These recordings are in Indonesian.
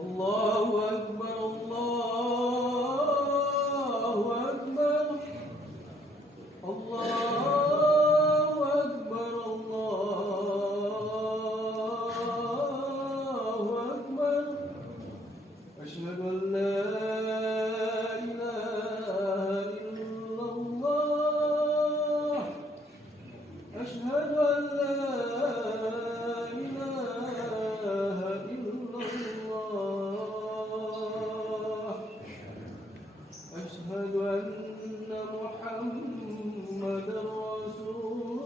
الله أكبر الله أكبر الله أكبر الله أكبر أشهد أن لا إله إلا الله أشهد أن لا إله إلا الله أشهد أن محمدا رسول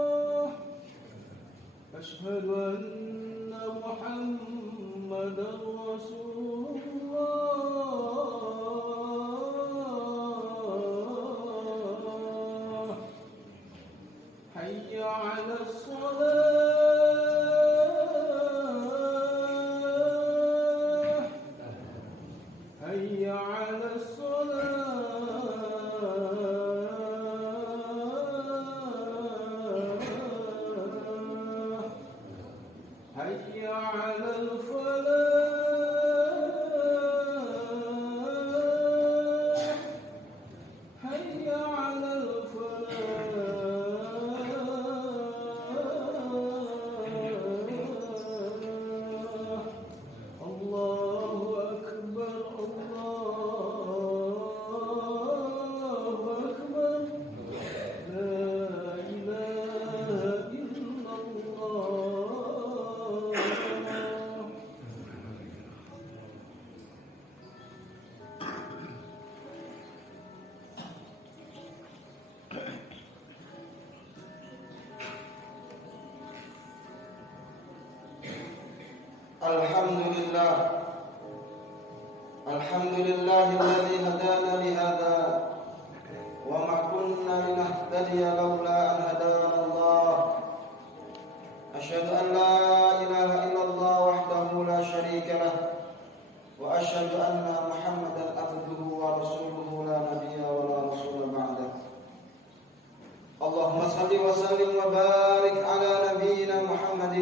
الله أشهد أن محمدا رسول الله حي على الصلاة حي على الصلاة حي على الفلاح حي على الفلاح الله أكبر الله أكبر لا إله إلا الله الحمد لله الذي هدانا لهذا وما كنا لنهتدي لولا أن هدانا الله أشهد أن لا إله إلا الله وحده لا شريك له وأشهد أن محمدا عبده ورسوله لا نبي ولا رسول بعده اللهم صل وسلم وبارك على نبينا محمد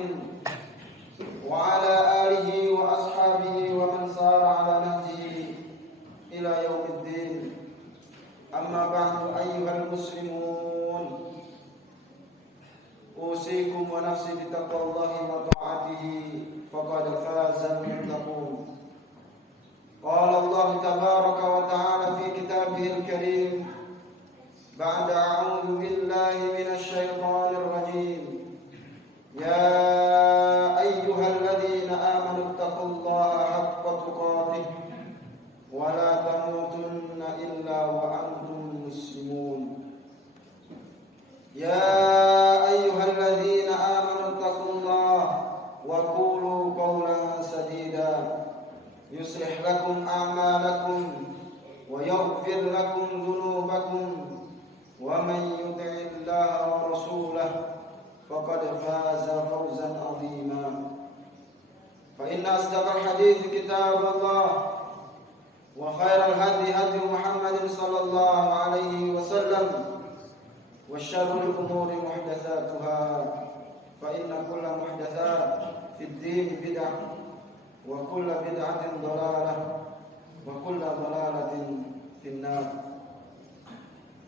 وعلى آله وأصحابه ومن سار على نهجه إلى يوم الدين أما بعد أيها المسلمون أوصيكم ونفسي بتقوى الله وطاعته فقد فاز المتقون قال الله تبارك وتعالى في كتابه الكريم بعد أعوذ بالله من الشيطان الرجيم يا أيها الذين آمنوا اتقوا الله حق تقاته ولا تموتن إلا وأنتم مسلمون يا أيها الذين آمنوا اتقوا الله وقولوا قولا سديدا يصلح لكم أعمالكم ويغفر لكم ذنوبكم ومن يطع الله ورسوله فقد فاز فوزا عظيما فإن أصدق الحديث كتاب الله وخير الهدي هدي محمد صلى الله عليه وسلم وشر الأمور محدثاتها فإن كل محدثات في الدين بدعة وكل بدعة ضلالة وكل ضلالة في النار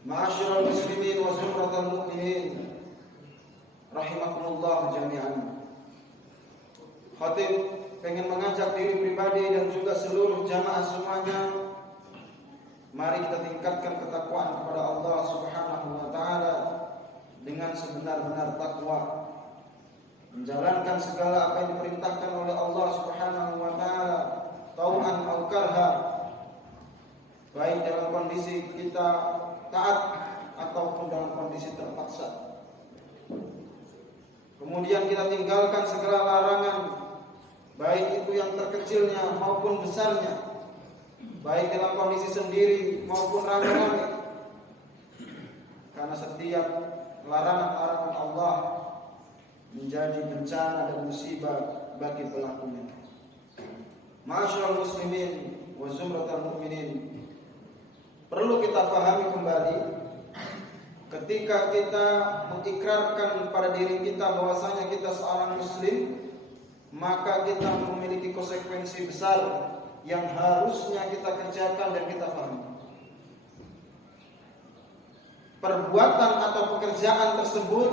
معاشر المسلمين وزمرة المؤمنين rahimakumullah jami'an. Khatib pengen mengajak diri pribadi dan juga seluruh jamaah semuanya, mari kita tingkatkan ketakwaan kepada Allah Subhanahu wa taala dengan sebenar-benar takwa, menjalankan segala apa yang diperintahkan oleh Allah Subhanahu wa taala tau'an au karha, baik dalam kondisi kita taat ataupun dalam kondisi terpaksa. Kemudian kita tinggalkan segala larangan, baik itu yang terkecilnya maupun besarnya, baik dalam kondisi sendiri maupun rame-rame. Karena setiap larangan-larangan Allah menjadi bencana dan musibah bagi pelakunya. Ma'asyiral muslimin wa zumratal mu'minin, perlu kita pahami kembali ketika kita mengikrarkan pada diri kita bahwasanya kita seorang muslim, maka kita memiliki konsekuensi besar yang harusnya kita kerjakan dan kita pahami. Perbuatan atau pekerjaan tersebut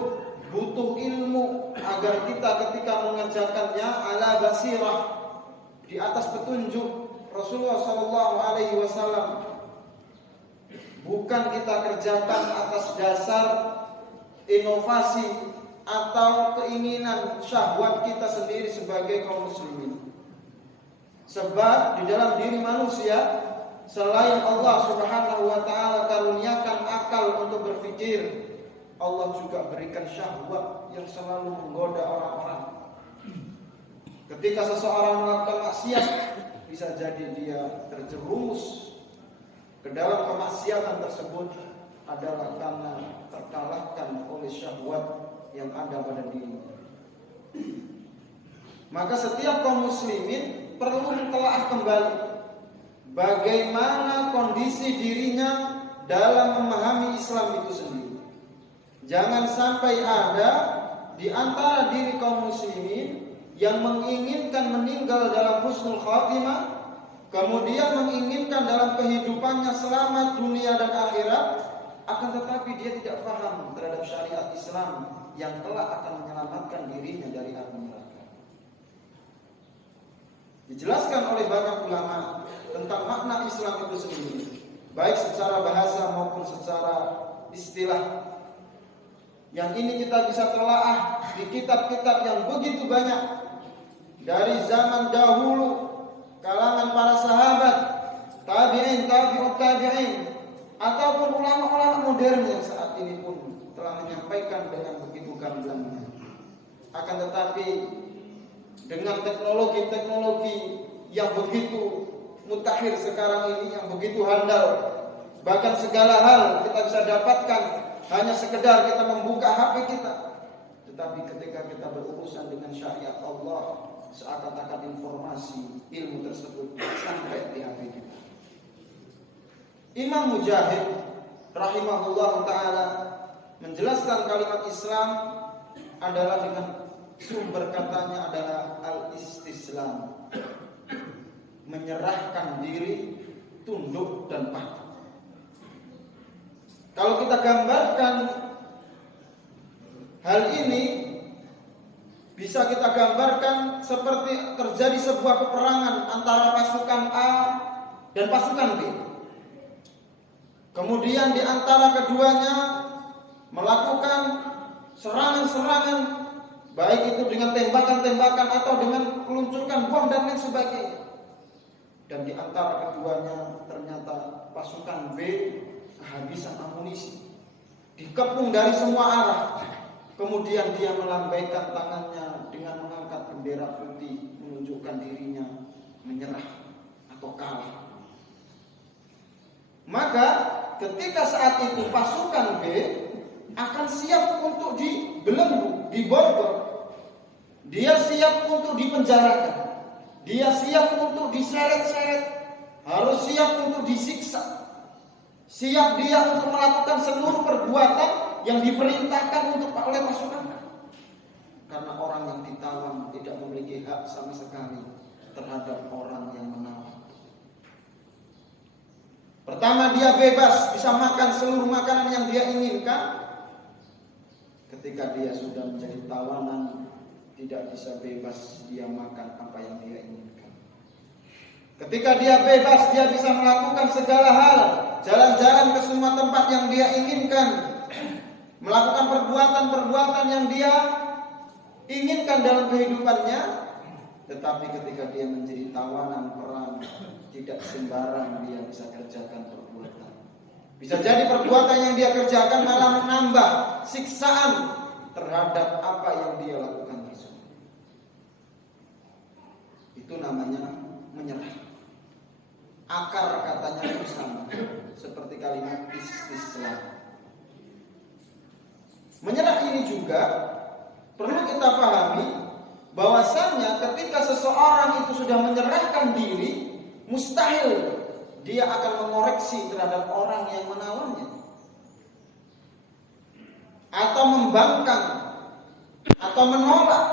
butuh ilmu agar kita ketika mengerjakannya ala basirah, di atas petunjuk Rasulullah SAW. Bukan kita kerjakan atas dasar inovasi atau keinginan syahwat kita sendiri sebagai kaum muslimin. Sebab di dalam diri manusia, selain Allah Subhanahu wa taala karuniakan akal untuk berpikir, Allah juga berikan syahwat yang selalu menggoda orang-orang. Ketika seseorang melakukan maksiat, bisa jadi dia terjerumus ke dalam kemaksiatan tersebut adalah karena terkalahkan oleh syahwat yang ada pada diri. Maka setiap kaum muslimin perlu mentelaah kembali bagaimana kondisi dirinya dalam memahami Islam itu sendiri. Jangan sampai ada di antara diri kaum muslimin yang menginginkan meninggal dalam husnul khatimah, kemudian menginginkan dalam kehidupannya selamat dunia dan akhirat, akan tetapi dia tidak paham terhadap syariat Islam yang kelak akan menyelamatkan dirinya dari api neraka. Dijelaskan oleh banyak ulama tentang makna Islam itu sendiri, baik secara bahasa maupun secara istilah. Yang ini kita bisa telaah di kitab-kitab yang begitu banyak dari zaman dahulu, kalangan para sahabat, tabi'in, tabi'ut tabi'in, ataupun ulama-ulama modern yang saat ini pun telah menyampaikan dengan begitu gamblangnya. Akan tetapi dengan teknologi-teknologi yang begitu mutakhir sekarang ini, yang begitu handal, bahkan segala hal kita bisa dapatkan hanya sekedar kita membuka HP kita. Tetapi ketika kita berurusan dengan syariat Allah, seakan-akan informasi ilmu tersebut sampai di HP kita. Imam Mujahid rahimahullah ta'ala menjelaskan kalimat Islam adalah dengan sumber katanya adalah al-istislam, menyerahkan diri, tunduk dan patuh. Kalau kita gambarkan hal ini, bisa kita gambarkan seperti terjadi sebuah peperangan antara pasukan A dan pasukan B. Kemudian di antara keduanya melakukan serangan-serangan, baik itu dengan tembakan-tembakan atau dengan meluncurkan bom dan lain sebagainya. Dan di antara keduanya ternyata pasukan B kehabisan amunisi, dikepung dari semua arah. Kemudian dia melambaikan tangannya dengan mengangkat bendera putih, menunjukkan dirinya menyerah atau kalah. Maka ketika saat itu pasukan B akan siap untuk dibelenggu, diborgol. Dia siap untuk dipenjarakan. Dia siap untuk diseret-seret, harus siap untuk disiksa. Siap dia untuk melakukan seluruh perbuatan yang diperintahkan oleh pasukan. Karena orang yang ditawan tidak memiliki hak sama sekali terhadap orang yang menawan. Pertama, dia bebas, bisa makan seluruh makanan yang dia inginkan. Ketika dia sudah menjadi tawanan, tidak bisa bebas dia makan apa yang dia inginkan. Ketika dia bebas, dia bisa melakukan segala hal, jalan-jalan ke semua tempat yang dia inginkan, melakukan perbuatan-perbuatan yang dia inginkan dalam kehidupannya. Tetapi ketika dia menjadi tawanan perang, tidak sembarang dia bisa kerjakan perbuatan. Bisa jadi perbuatan yang dia kerjakan malah menambah siksaan terhadap apa yang dia lakukan tersebut. Itu namanya menyerah. Akar katanya itu sama, seperti kalimat istislam. Menyerah ini juga perlu kita pahami bahwasannya ketika seseorang itu sudah menyerahkan diri, mustahil dia akan mengoreksi terhadap orang yang menawannya. atau membangkang atau menolak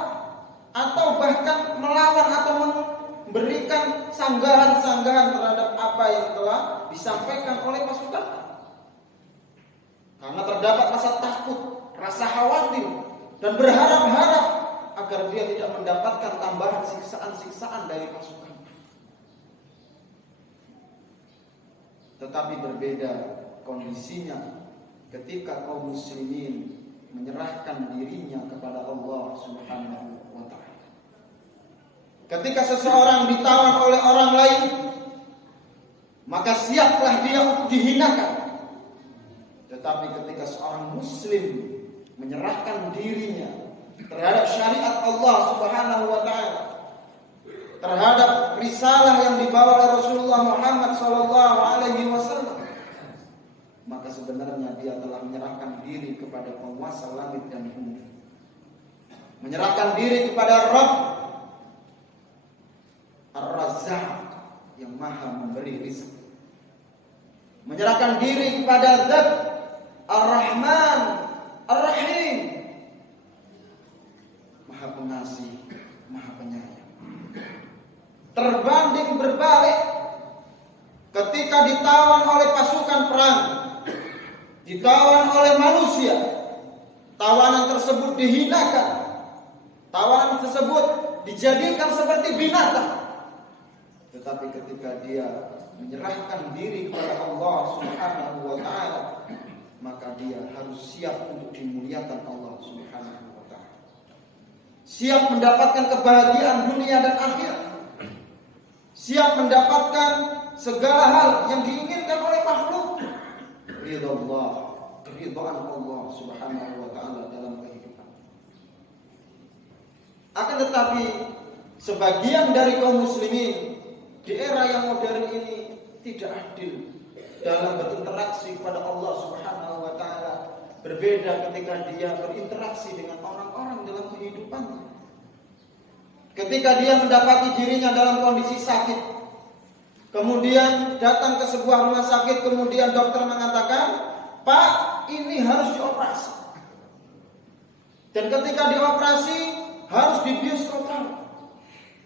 atau bahkan melawan atau memberikan sanggahan-sanggahan terhadap apa yang telah disampaikan oleh pasukan. Karena terdapat rasa takut, rasa khawatir, dan berharap-harap agar dia tidak mendapatkan tambahan siksaan-siksaan dari pasukan. Tetapi berbeda kondisinya ketika kaum muslimin menyerahkan dirinya kepada Allah Subhanahu wa ta'ala. Ketika seseorang ditawan oleh orang lain, maka siaplah dia untuk dihinakan. Tetapi ketika seorang muslim menyerahkan dirinya terhadap syariat Allah Subhanahu wa ta'ala, terhadap risalah yang dibawa oleh Rasulullah Muhammad sallallahu alaihi wasallam, maka sebenarnya dia telah menyerahkan diri kepada penguasa langit dan bumi. Menyerahkan diri kepada Rabb Ar-Razzaq yang maha memberi rezeki. Menyerahkan diri kepada Zat Ar-Rahman Ar-Rahim, maha pengasih, maha penyayang. Terbanding berbalik ketika ditawan oleh pasukan perang, ditawan oleh manusia, tawanan tersebut dihinakan, tawanan tersebut dijadikan seperti binatang. Tetapi ketika dia menyerahkan diri kepada Allah Subhanahu wa ta'ala, maka dia harus siap untuk dimuliakan Allah Subhanahu wa ta'ala, siap mendapatkan kebahagiaan dunia dan akhirat, siap mendapatkan segala hal yang diinginkan oleh makhluk, keridhaan Allah Subhanahu wa ta'ala dalam kehidupan. Akan tetapi sebagian dari kaum muslimin di era yang modern ini tidak adil dalam berinteraksi kepada Allah Subhanahu wa ta'ala. Berbeda ketika dia berinteraksi dengan orang-orang dalam kehidupannya. Ketika dia mendapati dirinya dalam kondisi sakit, kemudian datang ke sebuah rumah sakit, kemudian dokter mengatakan, "Pak, ini harus dioperasi." Dan ketika dioperasi harus dibius total.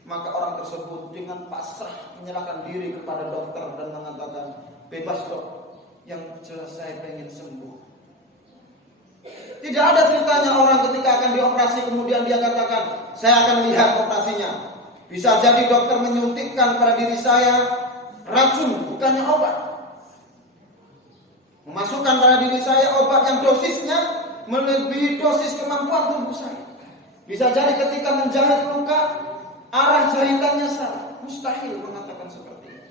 Maka orang tersebut dengan pasrah menyerahkan diri kepada dokter dan mengatakan, "Bebas dok, yang jelas saya pengen sembuh." Tidak ada ceritanya orang ketika akan dioperasi kemudian dia katakan, "Saya akan lihat operasinya. Bisa jadi dokter menyuntikkan pada diri saya racun, bukannya obat. Memasukkan pada diri saya obat yang dosisnya melebihi dosis kemampuan tubuh saya. Bisa jadi ketika menjahit luka, arah jahitannya salah." Mustahil mengatakan seperti itu.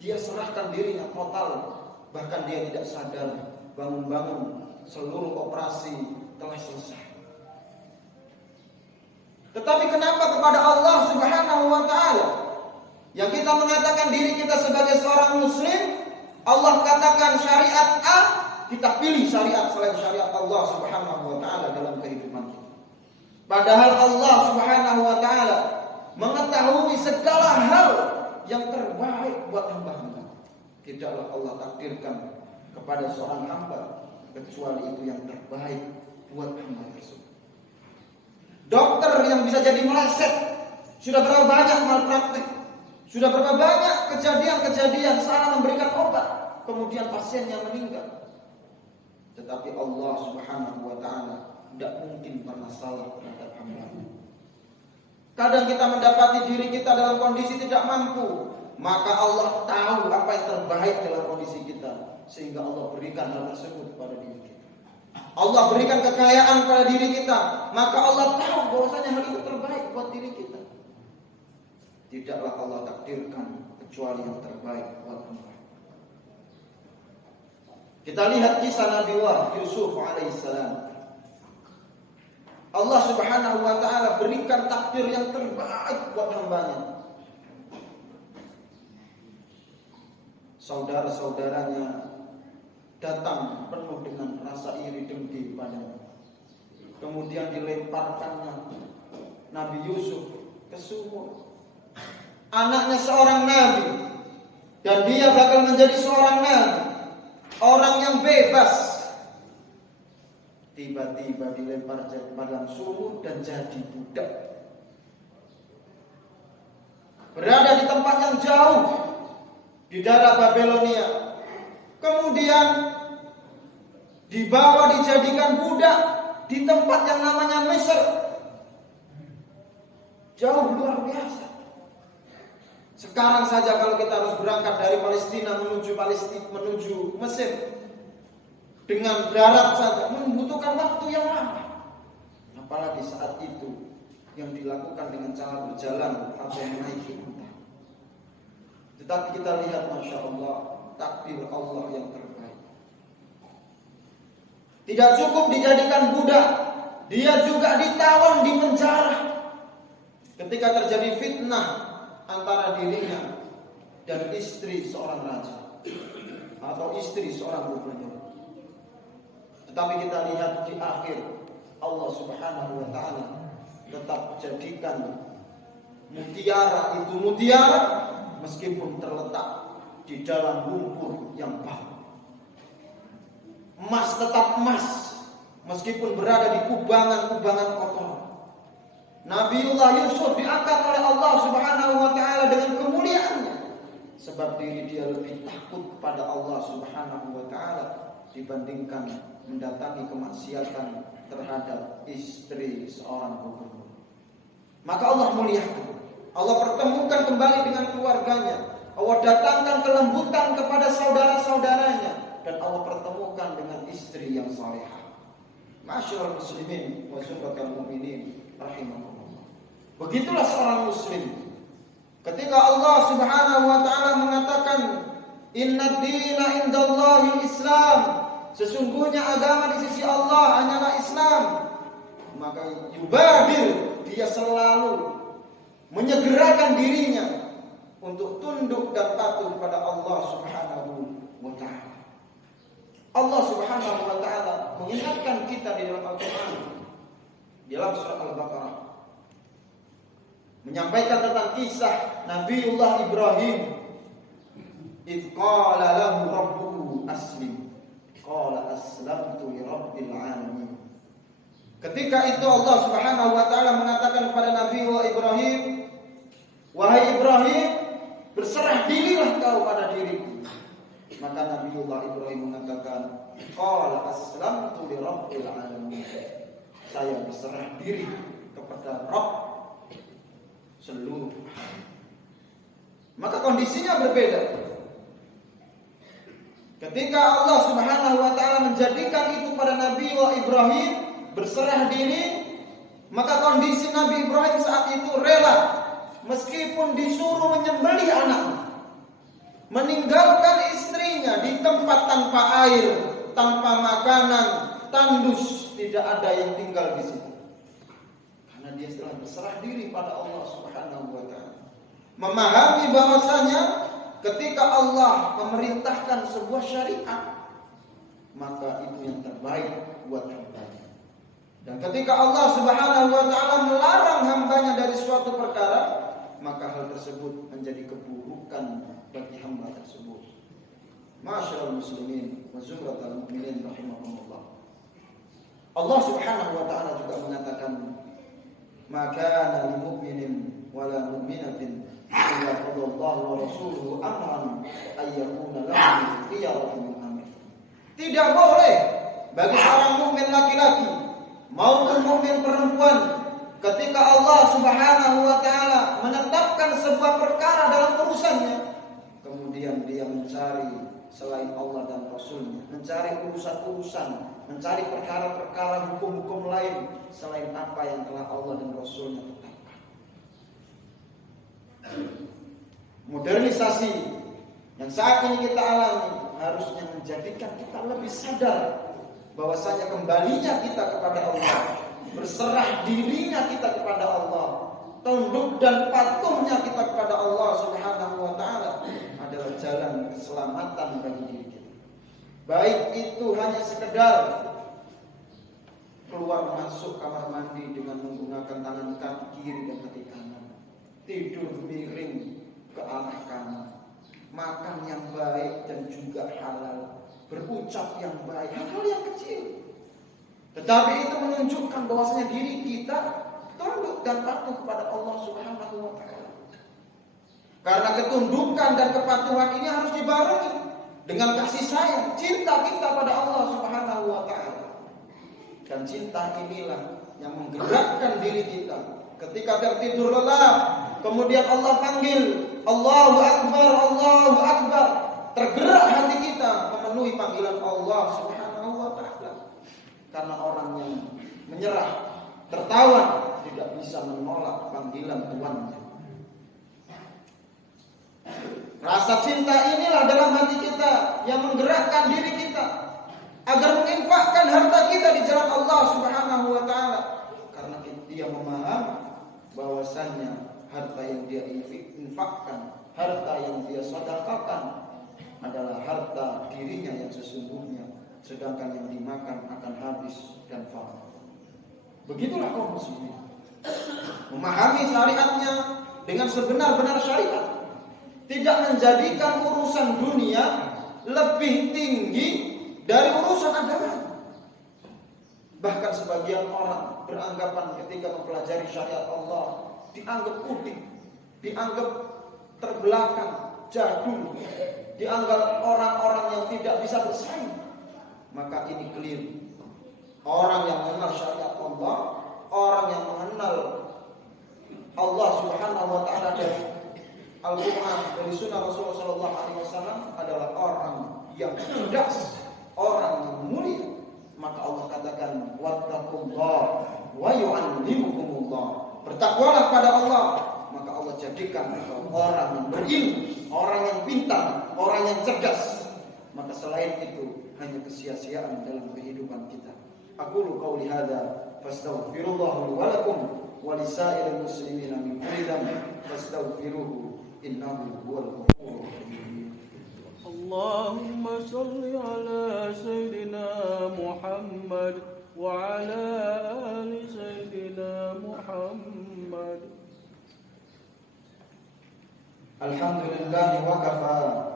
Dia serahkan dirinya total, bahkan dia tidak sadar bangun-bangun seluruh operasi telah selesai. Tetapi kenapa kepada Allah Subhanahu wa ta'ala yang kita mengatakan diri kita sebagai seorang muslim, Allah katakan syariat A, kita pilih syariat selain syariat Allah Subhanahu wa ta'ala dalam kehidupan kita? Padahal Allah Subhanahu wa ta'ala mengetahui segala hal yang terbaik buat hamba-hamba. Tidaklah Allah takdirkan kepada seorang hamba kecuali itu yang terbaik buat hamba tersebut. Dokter yang bisa jadi meleset, sudah berapa banyak malpraktik, sudah berapa banyak kejadian-kejadian salah memberikan obat, kemudian pasiennya meninggal. Tetapi Allah Subhanahu wa ta'ala tidak mungkin pernah salah terhadap hamba. Kadang kita mendapati diri kita dalam kondisi tidak mampu, maka Allah tahu apa yang terbaik dalam kondisi kita, sehingga Allah berikan hal tersebut pada diri kita. Allah berikan kekayaan pada diri kita, maka Allah tahu bahwasanya hal itu terbaik buat diri kita. Tidaklah Allah takdirkan kecuali yang terbaik buat hamba. Kita lihat kisah Nabi Yusuf alaihissalam. Allah Subhanahu wa ta'ala berikan takdir yang terbaik buat hambanya. Saudara-saudaranya datang penuh dengan rasa iri dengki padanya. Kemudian dilemparkannya Nabi Yusuf ke sumur. Anaknya seorang nabi, dan dia bakal menjadi seorang nabi, orang yang bebas. tiba-tiba dilempar ke padang sumur dan jadi budak. Berada di tempat yang jauh di daerah Babilonia. Kemudian dibawa dijadikan budak di tempat yang namanya Mesir. Jauh luar biasa. Sekarang saja kalau kita harus berangkat dari Palestina menuju Mesir dengan darat saja membutuhkan waktu yang lama. Apalagi saat itu yang dilakukan dengan cara berjalan atau menaiki unta. Tetapi kita lihat, Masya Allah, takdir Allah yang terbaik. Tidak cukup dijadikan budak, dia juga ditawan di penjara. Ketika terjadi fitnah antara dirinya dan istri seorang raja atau istri seorang gubernur. Tetapi kita lihat di akhir, Allah Subhanahu wa ta'ala tetap jadikan mutiara itu mutiara meskipun terletak di dalam lumpur yang bau. Emas tetap emas meskipun berada di kubangan-kubangan kotor. Nabiullah Yusuf diangkat oleh Allah Subhanahu wa ta'ala dengan kemuliaannya, sebab diri dia lebih takut kepada Allah Subhanahu wa ta'ala dibandingkan mendatangi kemaksiatan terhadap istri seorang gubernur. Maka Allah muliakan, Allah pertemukan kembali dengan keluarganya, Allah datangkan kelembutan kepada saudara-saudaranya, dan Allah pertemukan dengan istri yang salehah. Masyaallah muslimin wa syukratul mu'minin rahimahumullah. Begitulah seorang muslim. Ketika Allah Subhanahu wa ta'ala mengatakan inna dina indallahi Islam, sesungguhnya agama di sisi Allah hanyalah Islam, maka yubadir, dia selalu menyegerakan dirinya untuk tunduk dan patuh kepada Allah Subhanahu wa ta'ala. Allah Subhanahu wa ta'ala mengingatkan kita di dalam Al-Quran, di dalam surah Al-Baqarah, menyampaikan tentang kisah Nabiullah Ibrahim. Idh qala lahu rabbuhu aslim, qala aslamtu li rabbil alamin. Ketika itu Allah Subhanahu wa ta'ala mengatakan kepada Nabiullah Ibrahim, wahai Ibrahim, berserah dirilah kau pada diriku. Maka Nabiullah Ibrahim mengatakan, qala aslamtu li rabbil alamin, saya berserah diri kepada Rabb seluruh. Maka kondisinya berbeda. Ketika Allah Subhanahu wa ta'ala menjadikan itu pada Nabiullah Ibrahim berserah diri, maka kondisi Nabi Ibrahim saat itu rela meskipun disuruh menyembelih anaknya, meninggalkan istrinya di tempat tanpa air, tanpa makanan, tandus, tidak ada yang tinggal di situ. Karena dia telah berserah diri pada Allah Subhanahu wa ta'ala. Memahami bahwasanya ketika Allah memerintahkan sebuah syariat, maka itu yang terbaik buat hambanya. Dan ketika Allah Subhanahu wa ta'ala melarang hambanya dari suatu perkara, maka hal tersebut menjadi keburukan bagi hamba tersebut. Masyaallah muslimin wa zumratul mu'minin rahimahumullah. Allah Subhanahu wa ta'ala juga mengatakan, maka lil mu'minin wala mu'minatin idza qadallahu wa rasuluhu amran ay yakuna lahum khiyaratu min amrih. Tidak boleh bagi seorang mukmin laki-laki maupun mukmin perempuan ketika Allah Subhanahu wa ta'ala menetapkan sebuah perkara dalam urusannya, kemudian dia mencari selain Allah dan Rasulnya, mencari urusan-urusan, mencari perkara-perkara hukum-hukum lain selain apa yang telah Allah dan Rasulnya tetapkan. Modernisasi yang saat ini kita alami harusnya menjadikan kita lebih sadar bahwasanya kembalinya kita kepada Allah, berserah dirinya kita kepada Allah, tunduk dan patuhnya kita kepada Allah Subhanahu wa ta'ala adalah jalan keselamatan bagi diri kita. Baik itu hanya sekedar keluar masuk kamar mandi dengan menggunakan tangan kaki kiri dan kaki kanan, tidur miring ke arah kanan, makan yang baik dan juga halal, berucap yang baik, hal-hal yang kecil. Tetapi itu menunjukkan bahwasanya diri kita tunduk dan patuh kepada Allah Subhanahu wa taala. Karena ketundukan dan kepatuhan ini harus dibarengi dengan kasih sayang, cinta kita pada Allah Subhanahu wa taala. Dan cinta inilah yang menggerakkan diri kita ketika tertidur lelap, kemudian Allah panggil, Allahu Akbar, Allahu Akbar. Tergerak hati kita memenuhi panggilan Allah Subhanahu wa taala. Karena orang yang menyerah, tertawan, tidak bisa menolak panggilan Tuhannya. Rasa cinta inilah dalam hati kita yang menggerakkan diri kita agar menginfakkan harta kita di jalan Allah Subhanahu wa taala. Karena dia memahami bahwasanya harta yang dia infakkan, harta yang dia sedekahkan adalah harta dirinya yang sesungguhnya, sedangkan yang dimakan akan habis dan fana. Begitulah kaum muslimin. Memahami syariatnya dengan sebenar-benar syariat, tidak menjadikan urusan dunia lebih tinggi dari urusan agama. Bahkan sebagian orang beranggapan ketika mempelajari syariat Allah dianggap putih, dianggap terbelakang, jadul, dianggap orang-orang yang tidak bisa bersaing. Maka ini keliru. Orang yang mengenal syariat Allah, orang yang mengenal Allah Subhanahu wa taala dari Al-Quran, dari sunnah Rasulullah SAW adalah orang yang cerdas, orang yang mulia. Maka Allah katakan, wattaqullah wa yu'allimukumullah. Bertakwalah pada Allah, maka Allah jadikan orang yang berilmu, orang yang pintar, orang yang cerdas. Maka selain itu hanya kesia-siaan dalam kehidupan kita. Aqulu qauli hadza fastaghfirullah li wa lakum wa lisairil muslimina min kulli dhanbin fastaghfiruhu innahu huwal ghafurur rahim. Allahumma salli ala sayyidina Muhammad wa ala ali sayyidina Muhammad. Alhamdulillah wa kafa